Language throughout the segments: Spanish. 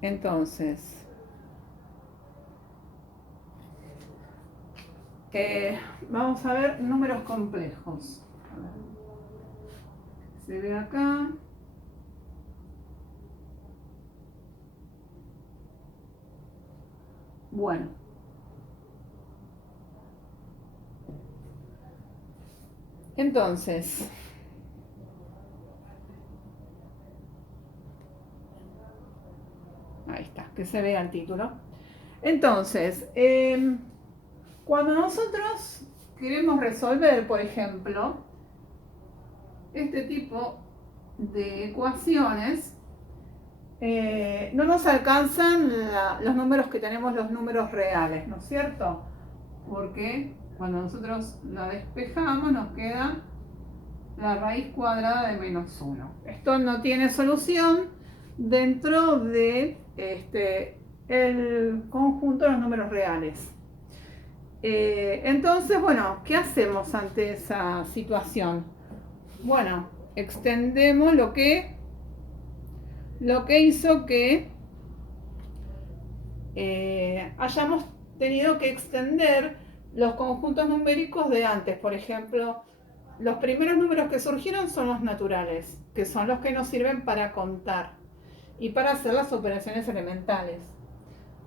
Entonces, vamos a ver números complejos. A ver, se ve acá. Bueno. Entonces, ahí está, que se vea el título. Entonces, cuando nosotros queremos resolver, por ejemplo, este tipo de ecuaciones, no nos alcanzan los números que tenemos, los números reales, ¿no es cierto? Porque cuando nosotros la despejamos nos queda la raíz cuadrada de menos 1. Esto no tiene solución dentro de el conjunto de los números reales. Entonces, bueno, ¿qué hacemos ante esa situación? Bueno, extendemos lo que hizo que hayamos tenido que extender los conjuntos numéricos de antes. Por ejemplo, los primeros números que surgieron son los naturales, que son los que nos sirven para contar y para hacer las operaciones elementales.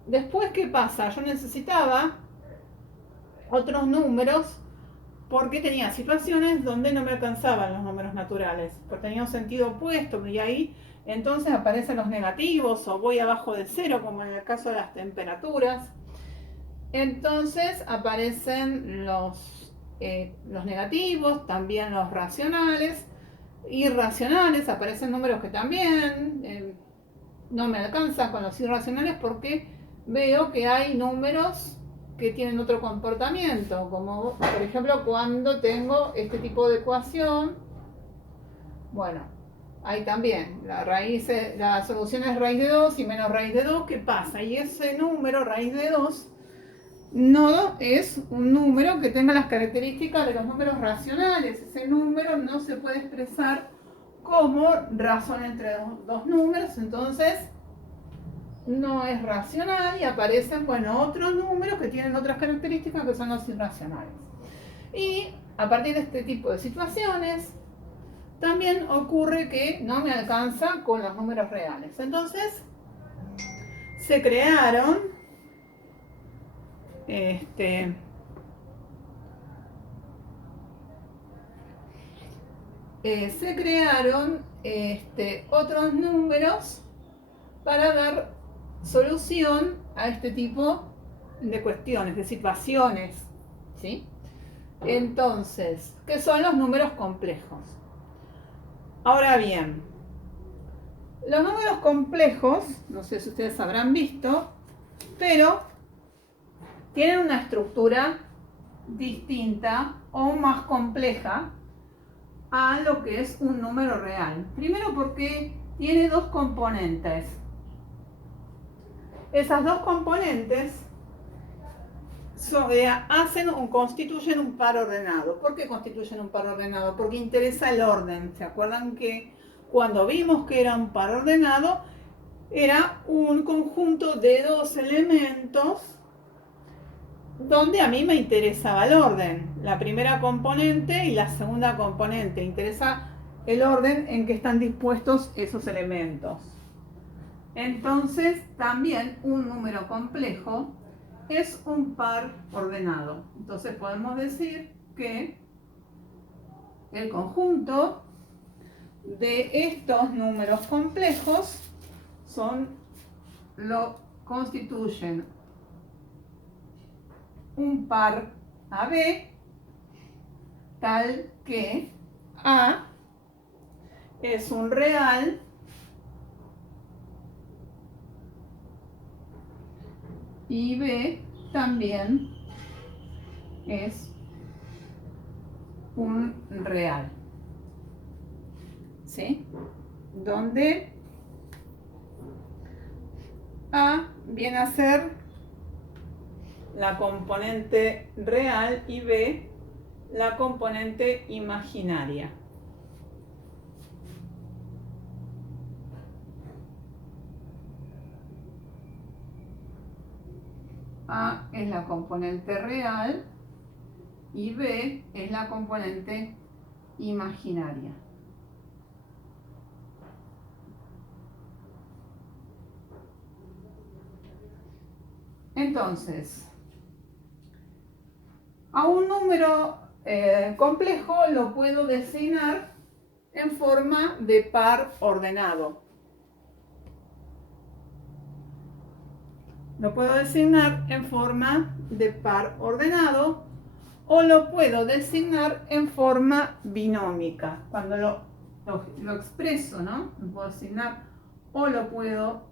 Después, ¿qué pasa? Yo necesitaba otros números porque tenía situaciones donde no me alcanzaban los números naturales, porque tenía un sentido opuesto y ahí entonces aparecen los negativos o voy abajo de cero, como en el caso de las temperaturas. Entonces aparecen los negativos, también los racionales, irracionales, aparecen números que también no me alcanzan con los irracionales porque veo que hay números que tienen otro comportamiento, como por ejemplo cuando tengo este tipo de ecuación, bueno, ahí también la solución es raíz de 2 y menos raíz de 2, ¿qué pasa? Y ese número, raíz de 2, no es un número que tenga las características de los números racionales. Ese número no se puede expresar como razón entre dos números, entonces no es racional y aparecen, bueno, otros números que tienen otras características que son los irracionales. Y a partir de este tipo de situaciones, también ocurre que no me alcanza con los números reales. Entonces, se crearon otros números para dar solución a este tipo de cuestiones, de situaciones, ¿sí? Entonces, ¿qué son los números complejos? Ahora bien, los números complejos, no sé si ustedes habrán visto, pero tienen una estructura distinta o más compleja a lo que es un número real. Primero porque tiene dos componentes. Esas dos componentes constituyen un par ordenado. ¿Por qué constituyen un par ordenado? Porque interesa el orden. ¿Se acuerdan que cuando vimos que era un par ordenado, era un conjunto de dos elementos donde a mí me interesaba el orden? La primera componente y la segunda componente. Interesa el orden en que están dispuestos esos elementos. Entonces, también un número complejo es un par ordenado. Entonces podemos decir que el conjunto de estos números complejos constituyen un par AB tal que A es un real y B también es un real. ¿Sí? Donde A viene a ser la componente real y B la componente imaginaria. A es la componente real y B es la componente imaginaria. Entonces, a un número complejo lo puedo designar en forma de par ordenado. Lo puedo designar en forma de par ordenado o lo puedo designar en forma binómica. Cuando lo expreso, ¿no? Lo puedo designar o lo puedo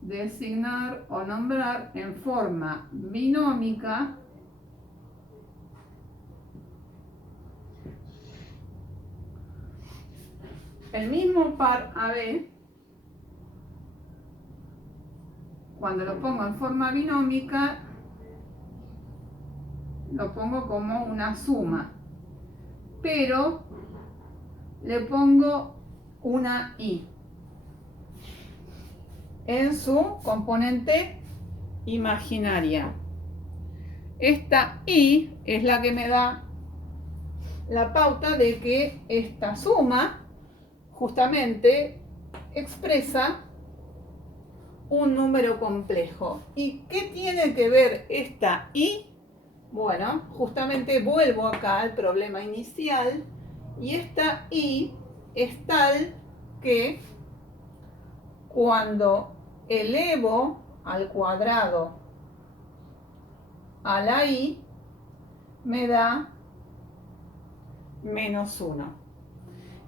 designar o nombrar en forma binómica el mismo par AB. Cuando lo pongo en forma binómica lo pongo como una suma, pero le pongo una i en su componente imaginaria. Esta i es la que me da la pauta de que esta suma justamente expresa un número complejo. ¿Y qué tiene que ver esta i? Bueno, justamente vuelvo acá al problema inicial y esta i es tal que cuando elevo al cuadrado a la i me da menos 1.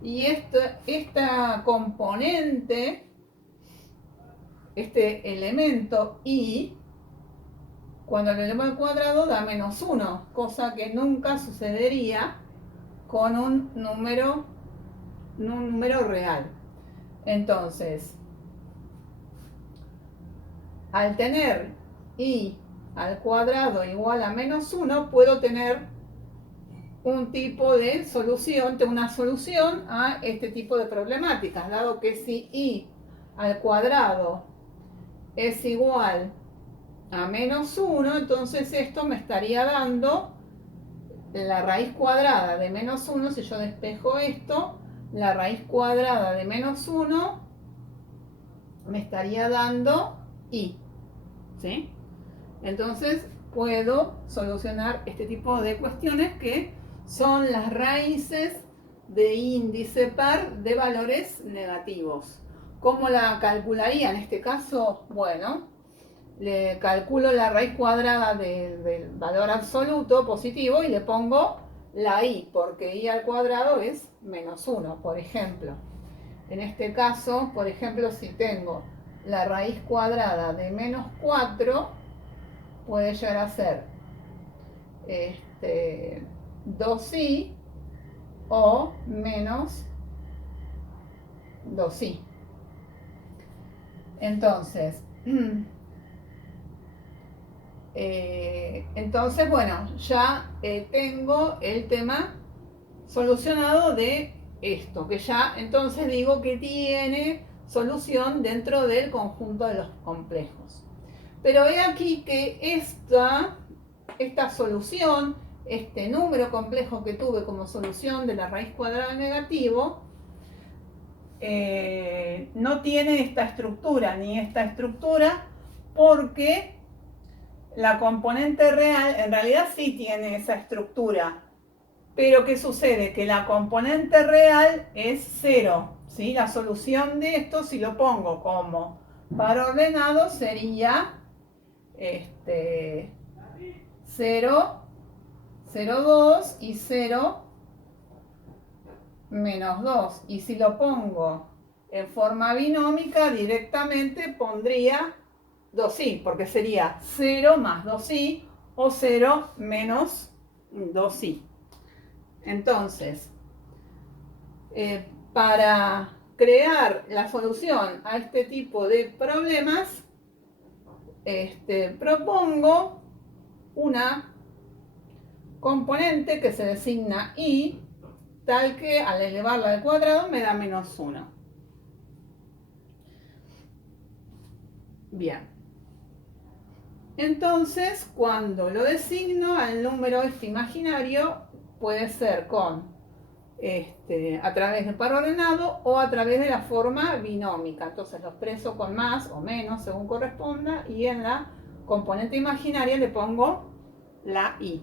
Y esta componente, este elemento i, cuando lo elevo al cuadrado da menos 1, cosa que nunca sucedería con un número real. Entonces, al tener i al cuadrado igual a menos 1, puedo tener un tipo de solución, una solución a este tipo de problemáticas, dado que si i al cuadrado es igual a menos 1, entonces esto me estaría dando la raíz cuadrada de menos 1. Si yo despejo esto, la raíz cuadrada de menos 1 me estaría dando i, ¿sí? Entonces puedo solucionar este tipo de cuestiones que son las raíces de índice par de valores negativos. ¿Cómo la calcularía en este caso? Bueno, le calculo la raíz cuadrada del valor absoluto positivo y le pongo la i, porque i al cuadrado es menos 1, por ejemplo. En este caso, por ejemplo, si tengo la raíz cuadrada de menos 4, puede llegar a ser 2i o menos 2i. Entonces, bueno, ya tengo el tema solucionado de esto, que ya entonces digo que tiene solución dentro del conjunto de los complejos. Pero he aquí que esta solución, este número complejo que tuve como solución de la raíz cuadrada negativo, no tiene esta estructura, ni esta estructura, porque la componente real en realidad sí tiene esa estructura. Pero ¿qué sucede? Que la componente real es 0, ¿sí? La solución de esto, si lo pongo como par ordenado, sería 0, 0, 2 y 0, menos 2. Y si lo pongo en forma binómica, directamente pondría 2i, porque sería 0 más 2i o 0 menos 2i. Entonces, para crear la solución a este tipo de problemas, propongo una componente que se designa i, tal que al elevarla al cuadrado me da menos 1. Bien. Entonces, cuando lo designo al número este imaginario, puede ser con a través de par ordenado o a través de la forma binómica. Entonces lo expreso con más o menos según corresponda y en la componente imaginaria le pongo la i.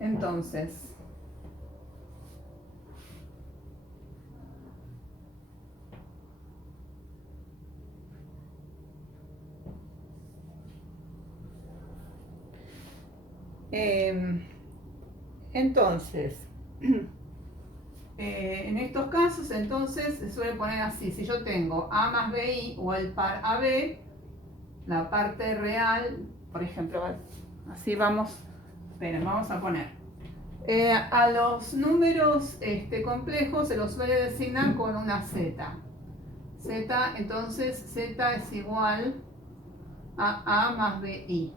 Entonces, en estos casos, entonces se suele poner así: si yo tengo a más bi o el par ab, la parte real, por ejemplo, así vamos, esperen, vamos a poner. A los números complejos se los suele designar con una z. Z, entonces z es igual a más bi.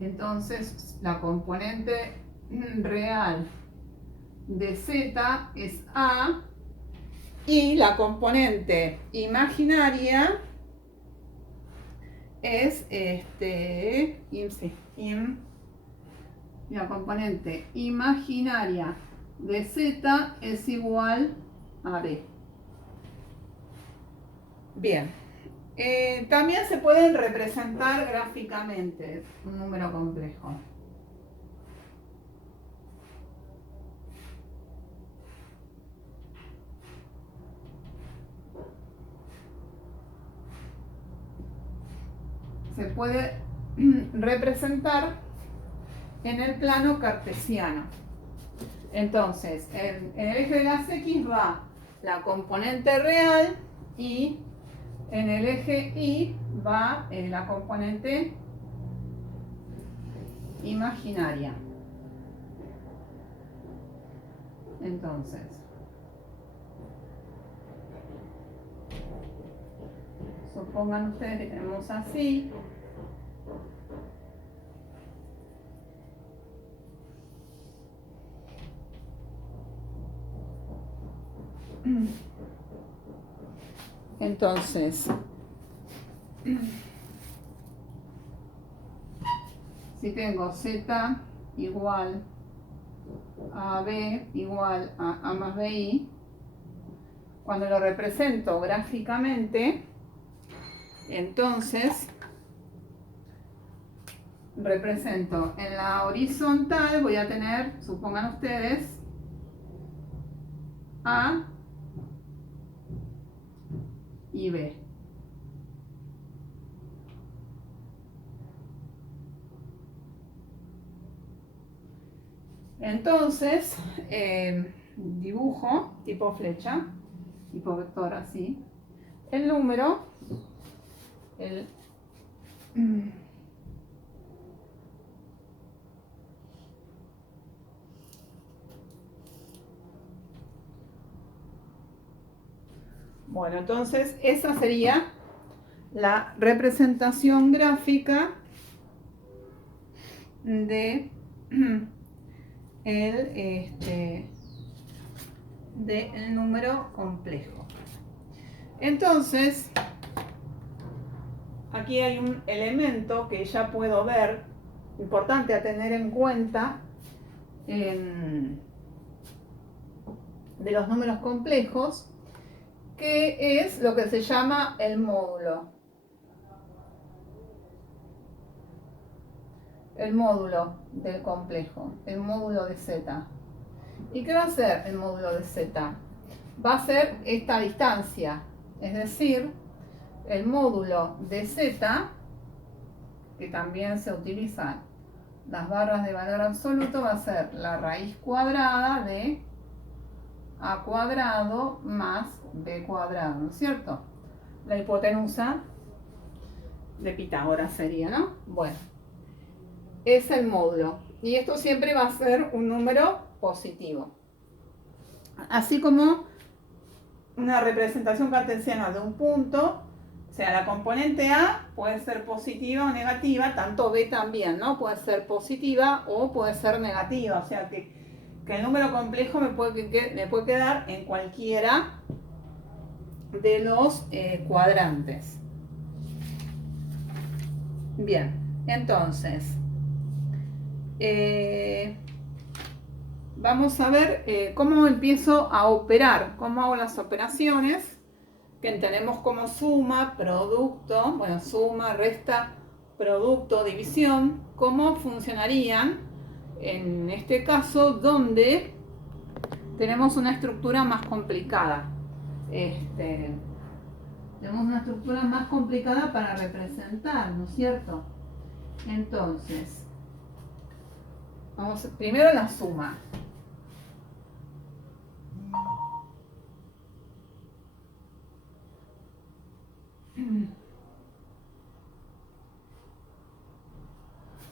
Entonces la componente real de z es a y la componente imaginaria es la componente imaginaria de z es igual a b. Bien. También se pueden representar gráficamente un número complejo. Se puede representar en el plano cartesiano. Entonces, en el eje de las x va la componente real y en el eje y va la componente imaginaria. Entonces, supongan ustedes que tenemos así. Entonces, si tengo z igual a b igual a a más bi, cuando lo represento gráficamente, entonces represento en la horizontal, voy a tener, supongan ustedes, a y b. Entonces, dibujo tipo flecha, tipo vector así, el número, bueno, entonces esa sería la representación gráfica de del número complejo. Entonces, aquí hay un elemento que ya puedo ver, importante a tener en cuenta de los números complejos, que es lo que se llama el módulo. El módulo del complejo, el módulo de z. ¿Y qué va a ser el módulo de z? Va a ser esta distancia, es decir, el módulo de z, que también se utilizan las barras de valor absoluto, va a ser la raíz cuadrada de a cuadrado más b cuadrado, ¿no es cierto? La hipotenusa de Pitágoras sería, ¿no? Bueno, es el módulo. Y esto siempre va a ser un número positivo. Así como una representación cartesiana de un punto, o sea, la componente A puede ser positiva o negativa, tanto B también, ¿no? Puede ser positiva o puede ser negativa, o sea que el número complejo me puede quedar en cualquiera de los cuadrantes. Bien, entonces vamos a ver cómo empiezo a operar, cómo hago las operaciones que tenemos como suma, producto, bueno, suma, resta, producto, división, cómo funcionarían en este caso donde tenemos una estructura más complicada. Tenemos una estructura más complicada para representar, ¿no es cierto? Entonces, vamos primero la suma.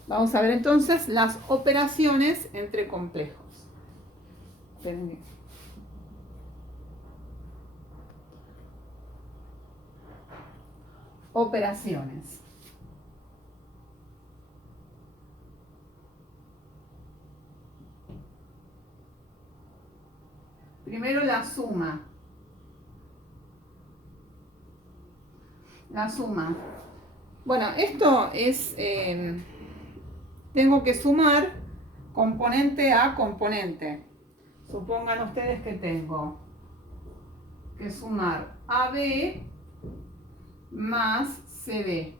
Vamos a ver entonces las operaciones entre complejos. Operaciones. Primero la suma. La suma. Bueno, esto es... tengo que sumar componente a componente. Supongan ustedes que tengo que sumar AB más CD.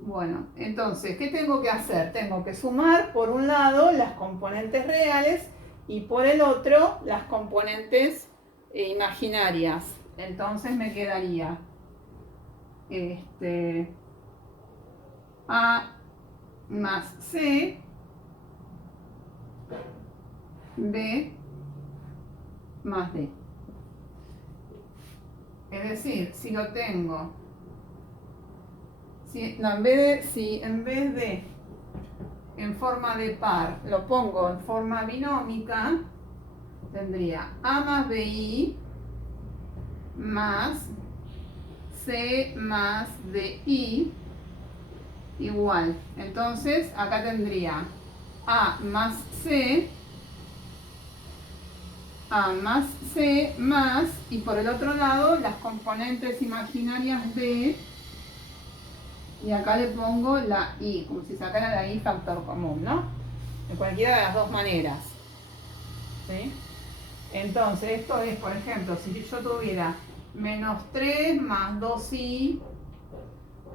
Bueno, entonces, ¿qué tengo que hacer? Tengo que sumar por un lado las componentes reales y por el otro las componentes imaginarias. Entonces me quedaría A más C, B más D. Es decir, si lo tengo, en vez de en forma de par lo pongo en forma binómica, tendría A más BI más C más DI igual. Entonces acá tendría A más C más, y por el otro lado las componentes imaginarias B, y acá le pongo la I, como si sacara la I factor común, ¿no? De cualquiera de las dos maneras. ¿Sí? Entonces esto es, por ejemplo, si yo tuviera menos 3 más 2i,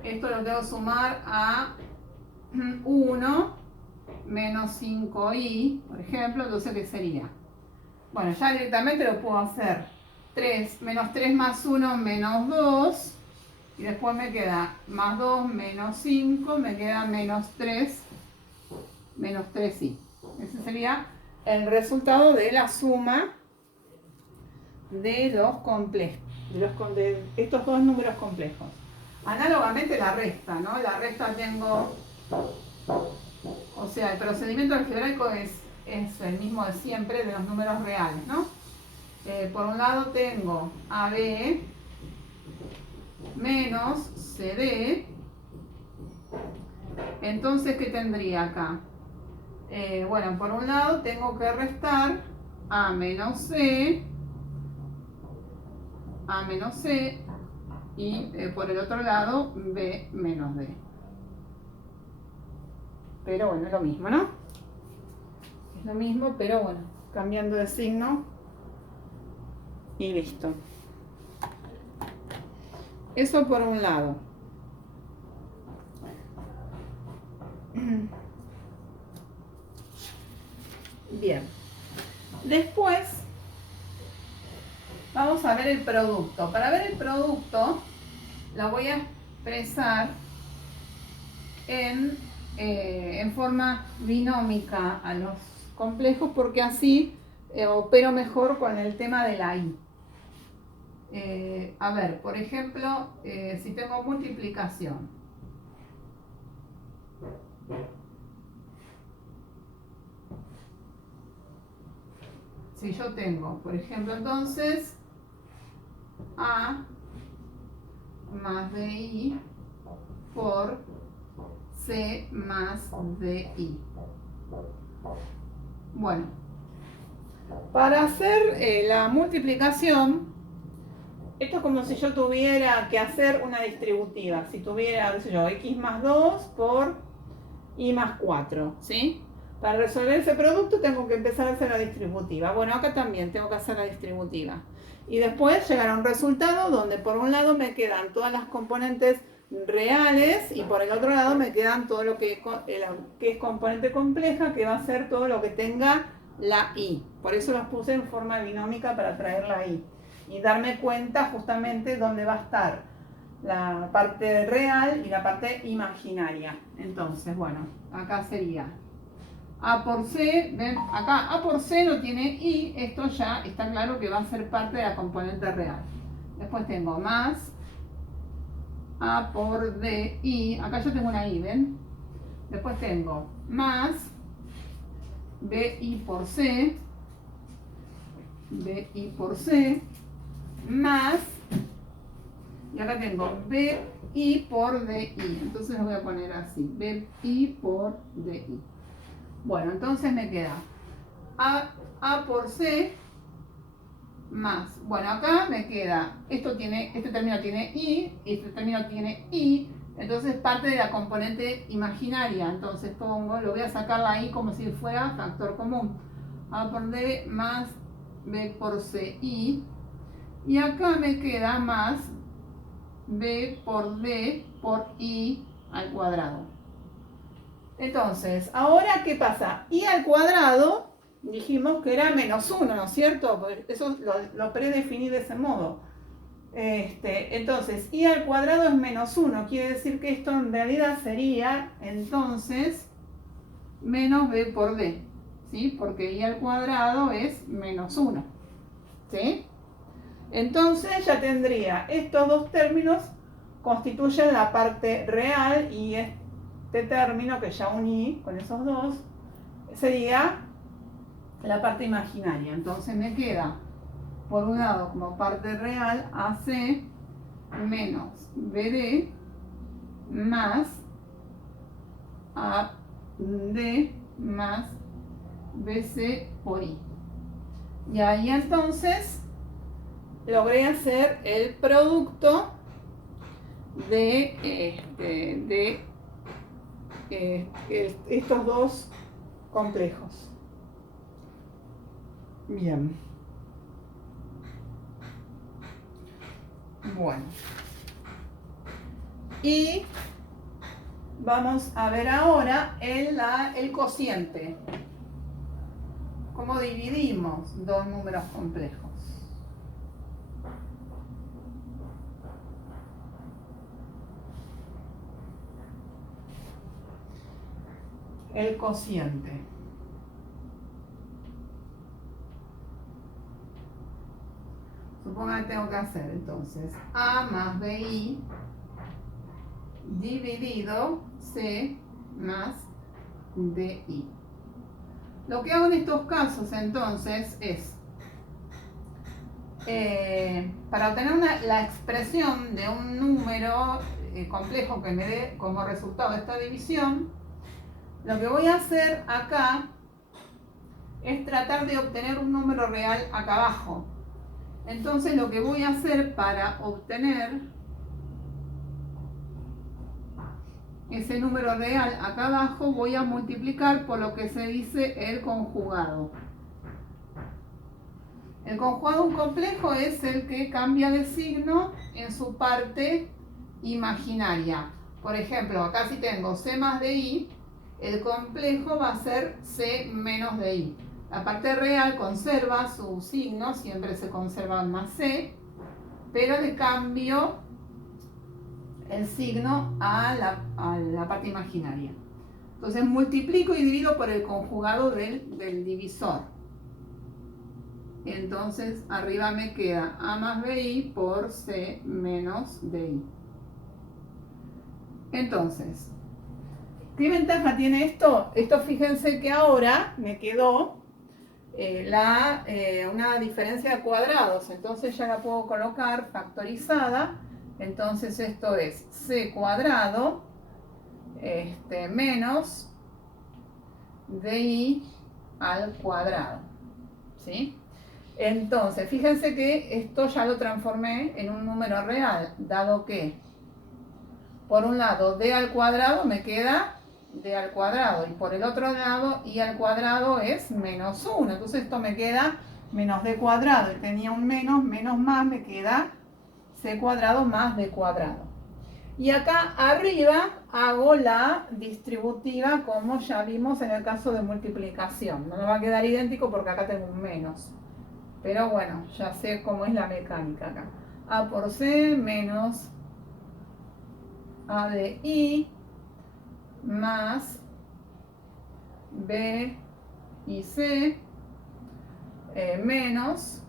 esto lo tengo que sumar a 1 menos 5i, por ejemplo, entonces ¿qué sería? Bueno, ya directamente lo puedo hacer. Menos 3 más 1 menos 2. Y después me queda más 2 menos 5. Me queda menos 3 menos 3i. Ese sería el resultado de la suma de los complejos. De estos dos números complejos. Análogamente la resta, ¿no? La resta tengo... O sea, el procedimiento algebraico es el mismo de siempre de los números reales, ¿no? Por un lado tengo AB menos CD. Entonces, ¿qué tendría acá? Bueno, por un lado tengo que restar A menos C y por el otro lado B menos D. Pero bueno, es lo mismo, ¿no? Es lo mismo, pero bueno, cambiando de signo y listo. Eso por un lado. Bien. Después vamos a ver el producto. Para ver el producto lo voy a expresar en forma binómica a los complejos, porque así opero mejor con el tema de la I. A ver, por ejemplo, si tengo multiplicación. Si yo tengo, por ejemplo, entonces, A más DI por C más DI. Bueno, para hacer la multiplicación, Esto es como si yo tuviera que hacer una distributiva. Si tuviera, qué sé yo, x más 2 por y más 4, ¿sí? Para resolver ese producto tengo que empezar a hacer la distributiva. Bueno, acá también tengo que hacer la distributiva. Y después llegar a un resultado donde por un lado me quedan todas las componentes reales y por el otro lado me quedan todo lo que es componente compleja, que va a ser todo lo que tenga la i. Por eso las puse en forma binómica para traer la i. Y darme cuenta justamente dónde va a estar la parte real y la parte imaginaria. Entonces, bueno, acá sería A por C, ven, acá A por C no tiene I, esto ya está claro que va a ser parte de la componente real. Después tengo más A por D, I, acá yo tengo una I, ¿ven? Después tengo más BI por C, BI por C, más, y acá tengo BI por DI, entonces lo voy a poner así, BI por DI. Bueno, entonces me queda A por C más, bueno, acá me queda, este término tiene I, este término tiene I, entonces parte de la componente imaginaria, entonces pongo, lo voy a sacar la I como si fuera factor común, A por D más B por C I, y acá me queda más B por D por I al cuadrado. Entonces, ahora, ¿qué pasa? I al cuadrado, dijimos que era menos 1, ¿no es cierto? Eso lo predefiní de ese modo. Entonces, I al cuadrado es menos 1, quiere decir que esto en realidad sería, entonces, menos B por D, ¿sí? Porque I al cuadrado es menos 1, ¿sí? Entonces ya tendría estos dos términos constituyen la parte real y este término que ya uní con esos dos sería la parte imaginaria. Entonces me queda por un lado como parte real AC menos BD más AD más BC por I. Y ahí entonces logré hacer el producto de estos dos complejos. Bien. Bueno. Y vamos a ver ahora el cociente. ¿Cómo dividimos dos números complejos? El cociente. Supongan que tengo que hacer entonces A más BI dividido C más DI. Lo que hago en estos casos entonces es, para obtener la expresión de un número complejo que me dé como resultado de esta división, lo que voy a hacer acá es tratar de obtener un número real acá abajo. Entonces lo que voy a hacer para obtener ese número real acá abajo, voy a multiplicar por lo que se dice el conjugado. El conjugado de un complejo es el que cambia de signo en su parte imaginaria. Por ejemplo, acá si tengo C más DI, el complejo va a ser C menos DI. La parte real conserva su signo, siempre se conserva más C, pero le cambio el signo a la parte imaginaria. Entonces multiplico y divido por el conjugado del divisor. Entonces arriba me queda A más BI por C menos DI. Entonces, ¿qué ventaja tiene esto? Esto, fíjense que ahora me quedó una diferencia de cuadrados. Entonces ya la puedo colocar factorizada. Entonces esto es C cuadrado menos DI al cuadrado. ¿Sí? Entonces, fíjense que esto ya lo transformé en un número real, dado que, por un lado, d al cuadrado me queda d al cuadrado, y por el otro lado, y al cuadrado es menos 1. Entonces esto me queda menos d cuadrado, y tenía un menos, menos más, me queda c cuadrado más d cuadrado. Y acá arriba hago la distributiva como ya vimos en el caso de multiplicación. No me va a quedar idéntico porque acá tengo un menos. Pero bueno, ya sé cómo es la mecánica acá. A por C menos A de I más B y C menos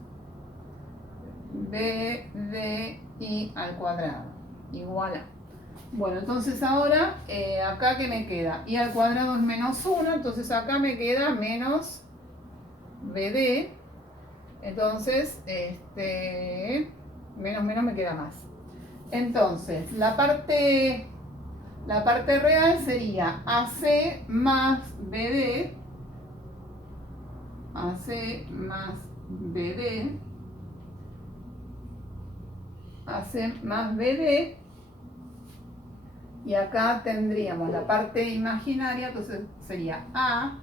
B de I al cuadrado. Igual a. Bueno, entonces ahora acá ¿qué me queda? I al cuadrado es menos 1, entonces acá me queda menos BD. Entonces, menos menos me queda más. Entonces, la parte real sería AC más BD, AC más BD, AC más BD, y acá tendríamos la parte imaginaria, entonces sería A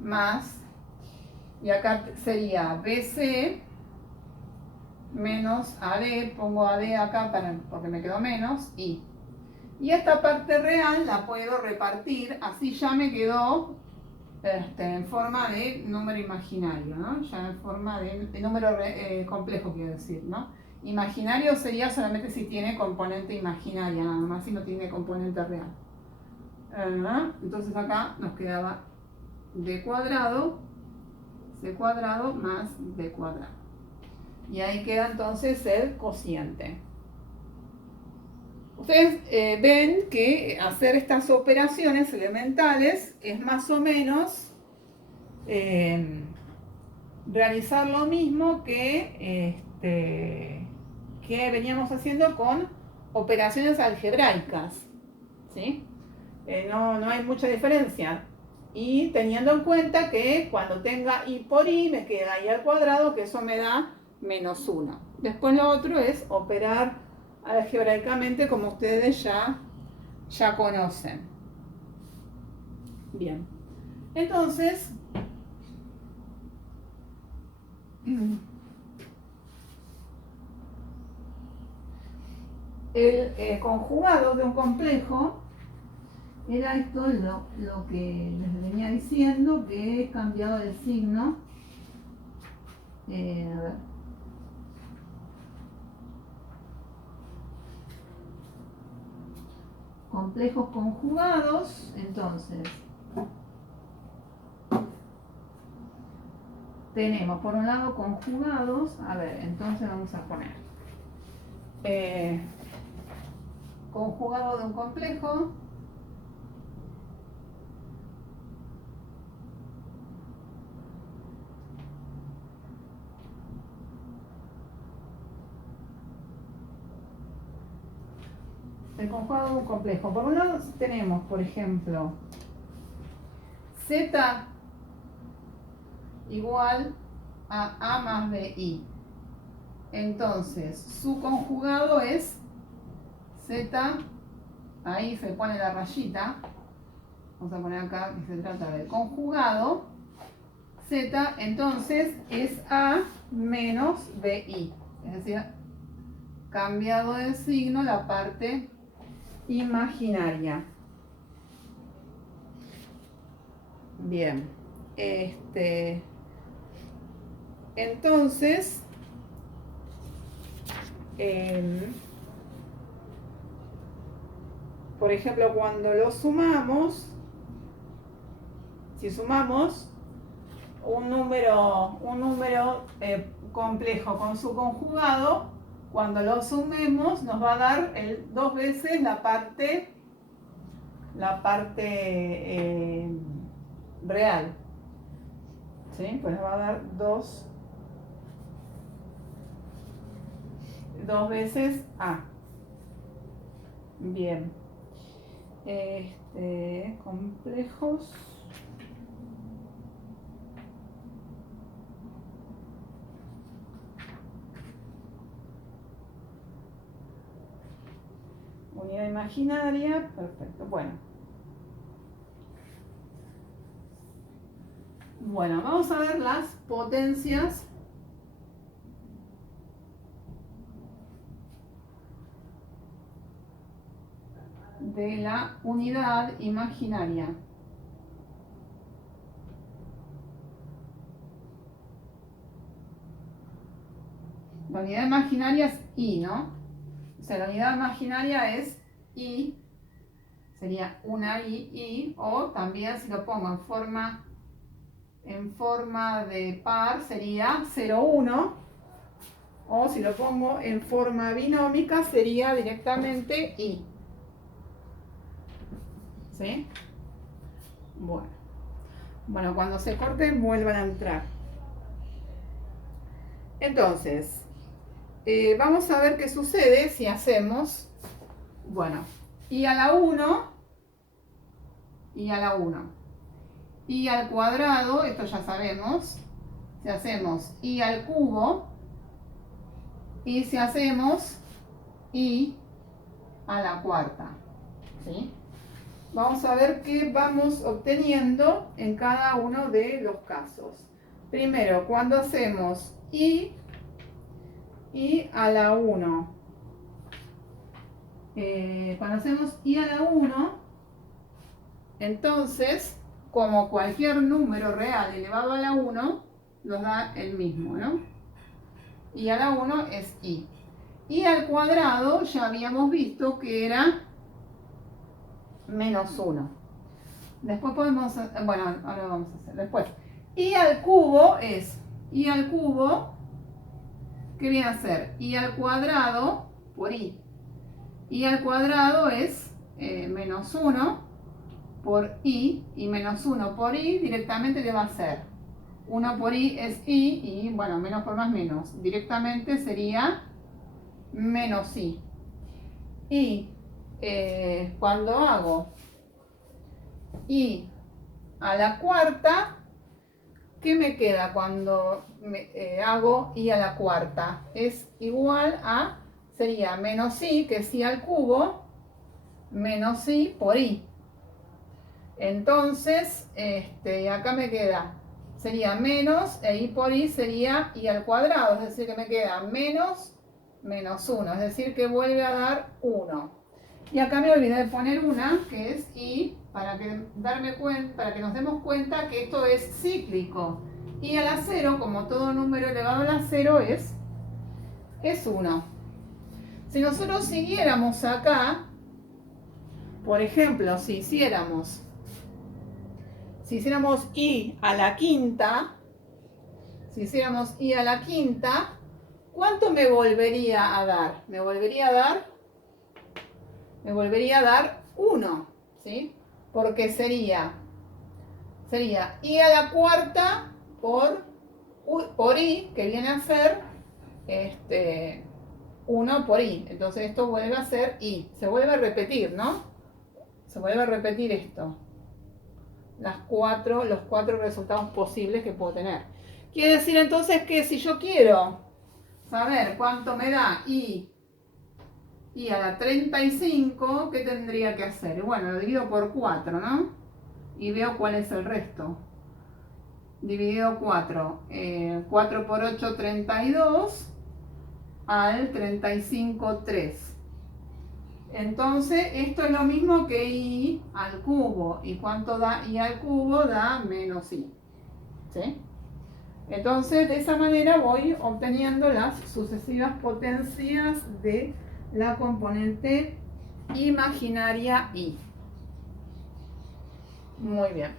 más, y acá sería BC menos AD, pongo AD acá porque me quedó menos, y esta parte real la puedo repartir, así ya me quedó en forma de número imaginario, ¿no? Ya en forma de número complejo, quiero decir, ¿no? Imaginario sería solamente si tiene componente imaginaria, nada más si no tiene componente real. Entonces acá nos quedaba d cuadrado, c cuadrado más d cuadrado. Y ahí queda entonces el cociente. Ustedes ven que hacer estas operaciones elementales es más o menos realizar lo mismo que veníamos haciendo con operaciones algebraicas, ¿sí? No hay mucha diferencia. Y teniendo en cuenta que cuando tenga i por i me queda i al cuadrado, que eso me da menos 1. Después lo otro es operar algebraicamente como ustedes ya conocen. Bien. Entonces, el conjugado de un complejo era esto lo que les venía diciendo, que he cambiado el signo. A ver. Complejos conjugados, entonces tenemos por un lado conjugados, a ver, entonces vamos a poner conjugado de un complejo, el conjugado de un complejo. Por un lado tenemos, por ejemplo, Z igual a A más BI. Entonces, su conjugado es Z, ahí se pone la rayita, vamos a poner acá que se trata del conjugado, Z entonces es A menos BI, es decir, cambiado de signo la parte imaginaria. Bien, entonces, por ejemplo, cuando lo sumamos, si sumamos un número complejo con su conjugado, cuando lo sumemos nos va a dar dos veces la parte real, ¿sí? Pues nos va a dar dos veces A. Bien, complejos Unidad imaginaria, perfecto. Bueno, vamos a ver las potencias de la unidad imaginaria. La unidad imaginaria es I, ¿no? O sea, la unidad imaginaria es I, sería una I, o también si lo pongo en forma de par sería 0, 1, o si lo pongo en forma binómica sería directamente I. ¿Sí? Bueno, cuando se corten vuelvan a entrar. Entonces, vamos a ver qué sucede si hacemos, bueno, I a la 1, I a la 1. I al cuadrado, esto ya sabemos, si hacemos I al cubo, y si hacemos I a la cuarta, ¿sí? Vamos a ver qué vamos obteniendo en cada uno de los casos. Primero, cuando hacemos I a la 1, cuando hacemos I a la 1, entonces, como cualquier número real elevado a la 1, nos da el mismo, ¿no? I a la 1 es I. I al cuadrado ya habíamos visto que era menos 1. Después podemos, bueno, ahora vamos a hacer, después. I al cubo es, I al cubo, ¿qué viene a ser? I al cuadrado por I. I al cuadrado es menos 1 por I, y menos 1 por I directamente le va a ser 1 por I es I, y bueno, menos por más menos, directamente sería menos I. Y cuando hago I a la cuarta, ¿qué me queda cuando hago I a la cuarta? Es igual a, sería menos I, que es I al cubo, menos I por I. Entonces, acá me queda, sería menos, e I por I sería I al cuadrado, es decir, que me queda menos 1, es decir, que vuelve a dar 1. Y acá me olvidé de poner una, que es I, para que nos demos cuenta que esto es cíclico. I a la 0, como todo número elevado a la 0, es 1. Si nosotros siguiéramos acá, por ejemplo, si hiciéramos I a la quinta, ¿cuánto me volvería a dar? Me volvería a dar 1, ¿sí? Porque sería I a la cuarta por I, que viene a ser 1 por I. Entonces esto vuelve a ser I. Se vuelve a repetir, ¿no? Se vuelve a repetir esto. Los cuatro resultados posibles que puedo tener. Quiere decir entonces que si yo quiero saber cuánto me da I a la 35, ¿qué tendría que hacer? Bueno, lo divido por 4, ¿no? Y veo cuál es el resto. Dividido 4. 4 por 8, 32. Al 35, 3. Entonces, esto es lo mismo que I al cubo. ¿Y cuánto da I al cubo? Da menos I. ¿Sí? Entonces, de esa manera voy obteniendo las sucesivas potencias de la componente imaginaria I. Muy bien.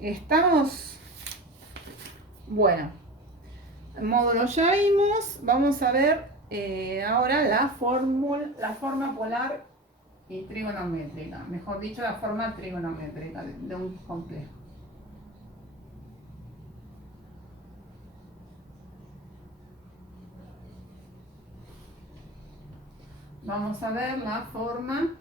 ¿Estamos? Bueno, el módulo ya vimos. Vamos a ver ahora la forma polar y trigonométrica. Mejor dicho, la forma trigonométrica de un complejo. Vamos a ver la forma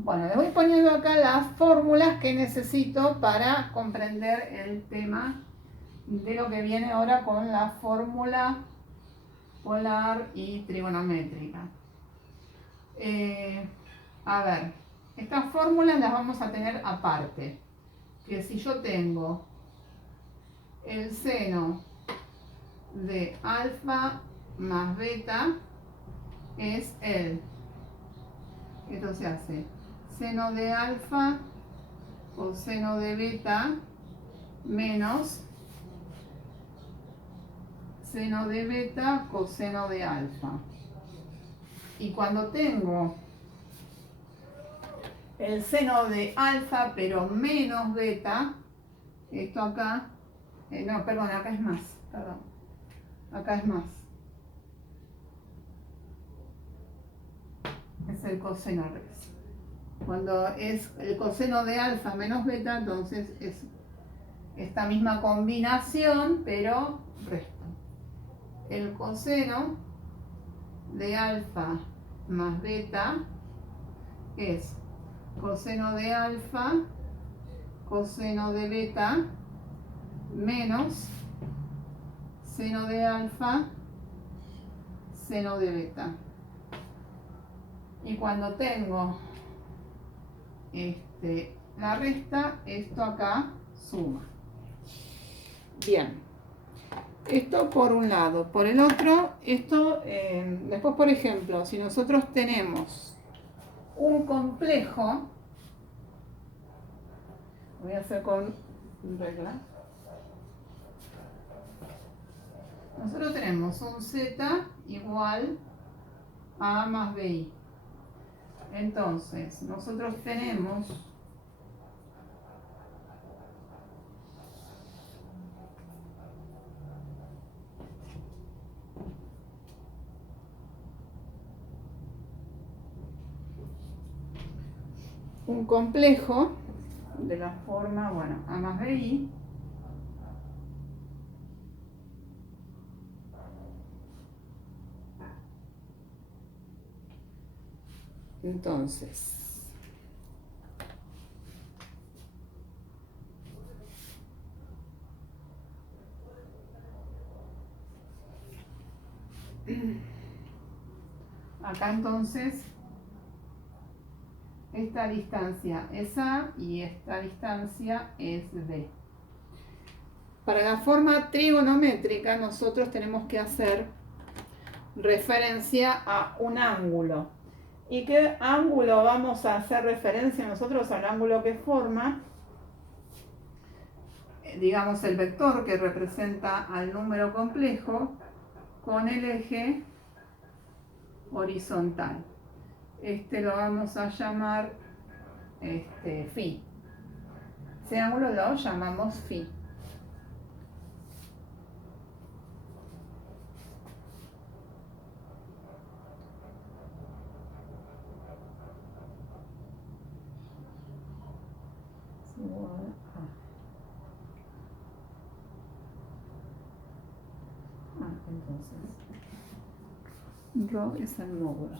Bueno, les voy poniendo acá las fórmulas que necesito para comprender el tema de lo que viene ahora con la fórmula polar y trigonométrica. A ver, estas fórmulas las vamos a tener aparte. Que si yo tengo el seno de alfa más beta es esto se hace seno de alfa o seno de beta menos seno de beta coseno de alfa. Y cuando tengo el seno de alfa pero menos beta, esto acá, no, perdón, acá es más, perdón, acá es más. Es el coseno al revés. Cuando es el coseno de alfa menos beta, entonces es esta misma combinación, pero resto. El coseno de alfa más beta es coseno de alfa, coseno de beta, menos seno de alfa, seno de beta. Y cuando tengo la resta, esto acá suma. Bien, esto por un lado. Por el otro, esto, después por ejemplo, si nosotros tenemos un complejo, voy a hacer con regla. Nosotros tenemos un z igual a más bi. Entonces, nosotros tenemos un complejo de la forma, bueno, a más bi. Entonces, acá entonces esta distancia es A y esta distancia es B. Para la forma trigonométrica nosotros tenemos que hacer referencia a un ángulo. ¿Y qué ángulo vamos a hacer referencia nosotros? Al ángulo que forma, digamos, el vector que representa al número complejo con el eje horizontal. Lo vamos a llamar phi. Ese ángulo lo llamamos phi. Igual a. Entonces, ρ es el módulo.